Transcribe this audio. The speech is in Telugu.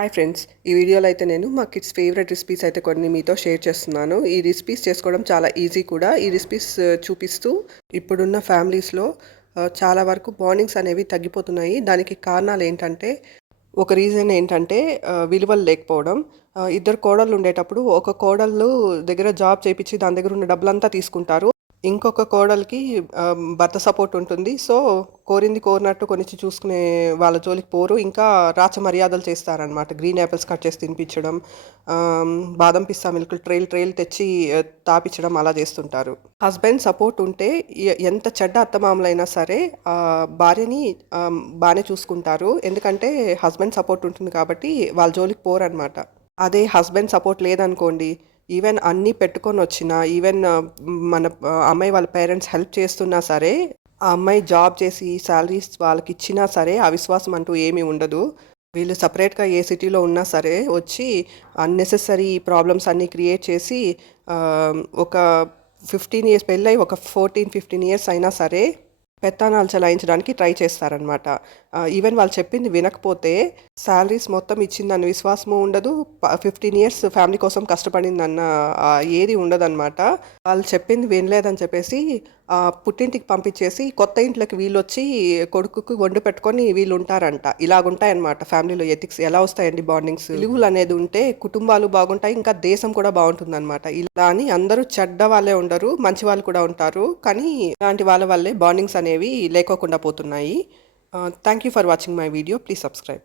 హాయ్ ఫ్రెండ్స్ ఈ వీడియోలో అయితే నేను మా కిడ్స్ ఫేవరెట్ రెసిపీస్ అయితే కొన్ని మీతో షేర్ చేస్తున్నాను. ఈ రెసిపీస్ చేసుకోవడం చాలా ఈజీ కూడా. ఈ రెసిపీస్ చూపిస్తూ ఇప్పుడున్న ఫ్యామిలీస్లో చాలా వరకు బాండింగ్స్ అనేవి తగ్గిపోతున్నాయి. దానికి కారణాలు ఏంటంటే ఒక రీజన్ ఏంటంటే విలువలు లేకపోవడం. ఇద్దరు కోడళ్ళు ఉండేటప్పుడు ఒక కోడళ్ళు దగ్గర జాబ్ చేయించి దాని దగ్గర ఉన్న డబ్బులంతా తీసుకుంటారు. ఇంకొక కోడలికి భర్త సపోర్ట్ ఉంటుంది. సో కోరింది కోరినట్టు కొనిచ్చి చూసుకునే వాళ్ళ జోలికి పోరు. ఇంకా రాచ మర్యాదలు చేస్తారనమాట గ్రీన్ యాపిల్స్ కట్ చేసి తినిపించడం బాదం పిస్తా మిల్క్ ట్రైల్ ట్రైల్ తెచ్చి తాపించడం అలా చేస్తుంటారు. హస్బెండ్ సపోర్ట్ ఉంటే ఎంత చెడ్డ అత్తమామలైనా సరే భార్యని బాగానే చూసుకుంటారు. ఎందుకంటే హస్బెండ్ సపోర్ట్ ఉంటుంది కాబట్టి వాళ్ళ జోలికి పోరు అనమాట అదే హస్బెండ్ సపోర్ట్ లేదనుకోండి ఈవెన్ అన్నీ పెట్టుకొని వచ్చినా ఈవెన్ మన అమ్మాయి వాళ్ళ పేరెంట్స్ హెల్ప్ చేస్తున్నా సరే ఆ అమ్మాయి జాబ్ చేసి శాలరీస్ వాళ్ళకి ఇచ్చినా సరే అవిశ్వాసం అంటూ ఏమీ ఉండదు. వీళ్ళు సపరేట్గా ఏ సిటీలో ఉన్నా సరే వచ్చి అన్నెసెసరీ ప్రాబ్లమ్స్ అన్నీ క్రియేట్ చేసి ఒక ఫిఫ్టీన్ ఇయర్స్ పెళ్ళై ఒక ఫోర్టీన్ ఫిఫ్టీన్ ఇయర్స్ అయినా సరే పెత్తానాలు చలాయించడానికి ట్రై చేస్తారనమాట ఈవెన్ వాళ్ళు చెప్పింది వినకపోతే శాలరీస్ మొత్తం ఇచ్చిందన్న విశ్వాసము ఉండదు. ఫిఫ్టీన్ ఇయర్స్ ఫ్యామిలీ కోసం కష్టపడిందన్న ఏది ఉండదన్నమాట. వాళ్ళు చెప్పింది వినలేదని చెప్పేసి పుట్టింటికి పంపించేసి కొత్త ఇంట్లోకి వీళ్ళు వచ్చి కొడుకుకి వండు పెట్టుకొని వీళ్ళు ఉంటారంట ఇలాగుంటాయన్నమాట ఫ్యామిలీలో ఎథిక్స్. ఎలా వస్తాయండి బాండింగ్స్? విలువలు అనేది ఉంటే కుటుంబాలు బాగుంటాయి ఇంకా దేశం కూడా బాగుంటుందన్నమాట. ఇలా అని అందరూ చెడ్డ వాళ్ళే ఉండరు మంచి వాళ్ళు కూడా ఉంటారు. కానీ ఇలాంటి వాళ్ళ వల్లే బాండింగ్స్ అనేవి లేకోకుండా పోతున్నాయి. Thank you for watching my video please subscribe